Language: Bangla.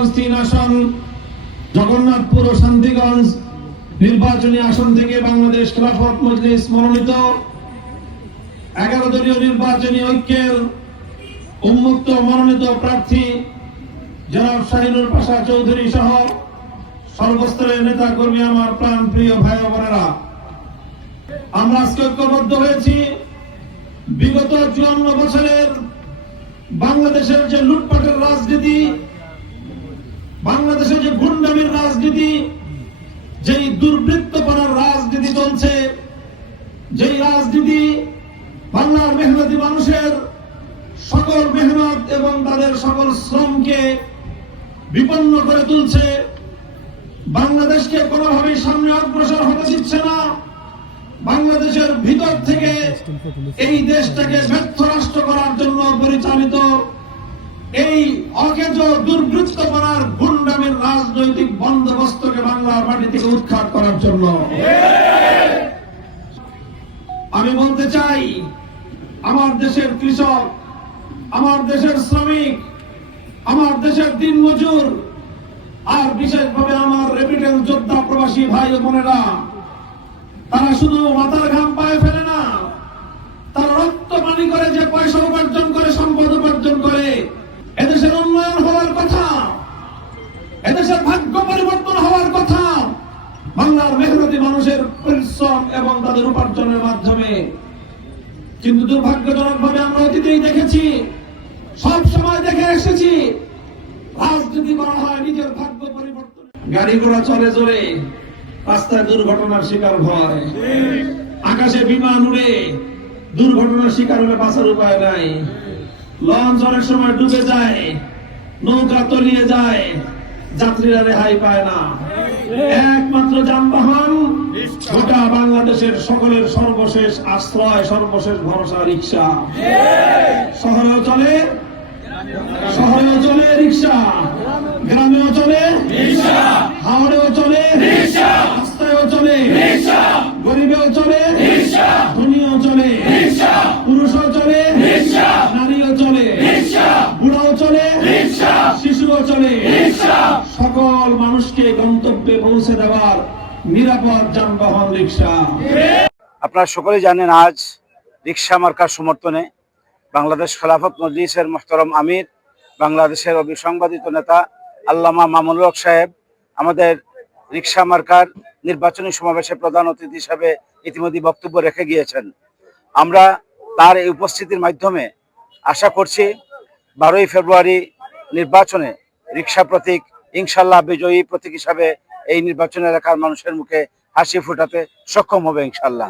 গোপালগঞ্জ 3 আসন, জগন্নাথপুর ও শান্তিগঞ্জ নির্বাচনী আসন থেকে বাংলাদেশ খেলাফত মজলিস মনোনীত 11 দলীয় নির্বাচনী ঐক্যের উন্মুক্ত মনোনীত প্রার্থী জনাব শাহিনুর পাশা চৌধুরী সহ সর্বস্তরের নেতা কর্মী, আমার প্রাণ প্রিয় ভাই বোনেরা, আমরা আজকে ঐক্যবদ্ধ হয়েছি বিগত 54 বছরের বাংলাদেশের যে লুটপাটের রাজনীতি, বাংলাদেশের যে গুন্ডামির রাজনীতি, যেই দুর্বৃত্তপনার রাজনীতি চলছে, যেই রাজনীতি বাংলার মেহনতি মানুষের সকল মেহনত এবং তাদের সকল শ্রমকে বিপন্ন করে তুলছে, বাংলাদেশকে কোনোভাবেই সামনে অগ্রসর হতে দিচ্ছে না, বাংলাদেশের ভিতর থেকে এই দেশটাকে ব্যর্থ রাষ্ট্র করার জন্য পরিচালিত এই অকেজ দুর্বৃত্তপনার গুন্ডামির রাজনৈতিক বন্দোবস্তকে বাংলার মাটি থেকে উৎখাত করার জন্য আমি বলতে চাই, আমার দেশের কৃষক, আমার দেশের শ্রমিক, আমার দেশের দিনমজুর, আর বিশেষভাবে আমার রেমিটেন্স যোদ্ধা প্রবাসী ভাই ও বোনেরা, তারা শুধু মাথার ঘাম পায়ে ফেলে না, তারা রক্ত পানি করে যে পয়সা উপার্জন করে, সম্পদ উপার্জন করে, এদেশের উন্নয়ন হওয়ার কথা, এদেশের ভাগ্য পরিবর্তন হওয়ার কথা বাংলার মেহনতি মানুষের পরিশ্রম এবং তাদের উপার্জনের মাধ্যমে। কিন্তু দুর্ভাগ্যজনকভাবে আমরা অতীতেই দেখেছি, সব সময় দেখে এসেছি, রাজনীতি করা হয় নিজের ভাগ্য পরিবর্তন। গাড়ি ঘোড়া চলে জোরে, রাস্তায় দুর্ঘটনার শিকার হয়, আকাশে বিমান উড়ে, দুর্ঘটনার শিকার হলে বাঁচার উপায় নাই, লঞ্চ অনেক সময় ডুবে যায়, নৌকা তলিয়ে যায়, যাত্রীরা রেহাই পায় না। একমাত্র যানবাহন গোটা বাংলাদেশের সকলের সর্বশেষ আশ্রয়, সর্বশেষ ভরসা রিক্সা। শহরেও চলে রিক্সা, গ্রামেও চলে রিক্সা, হাওড়েও চলে রিক্সা, রাস্তায়ও চলে রিক্সা, গরিবেও চলে রিক্সা, ধনীও চলে রিক্সা, পুরুষও চলে রিক্সা, নারীও চলে রিক্সা, বুড়াও চলে রিক্সা, শিশুও চলে রিক্সা। সকল মানুষকে গন্তব্যে পৌঁছে দেওয়ার নিরাপদ যানবাহন রিক্সা। আপনারা সকলেই জানেন, আজ রিক্সা মার্কার সমর্থনে বাংলাদেশ খেলাফত মজলিসের মোহতরম আমির, বাংলাদেশের অবিসংবাদিত নেতা আল্লামা মামুনুল হক সাহেব আমাদের রিক্সা মার্কার নির্বাচনী সমাবেশে প্রধান অতিথি হিসাবে ইতিমধ্যে বক্তব্য রেখে গিয়েছেন। আমরা তার এই উপস্থিতির মাধ্যমে আশা করছি 12ই ফেব্রুয়ারি নির্বাচনে রিক্সা প্রতীক ইনশাল্লাহ বিজয়ী প্রতীক হিসাবে এই নির্বাচন এলাকার মানুষের মুখে হাসি ফোটাতে সক্ষম হবে ইনশাল্লাহ।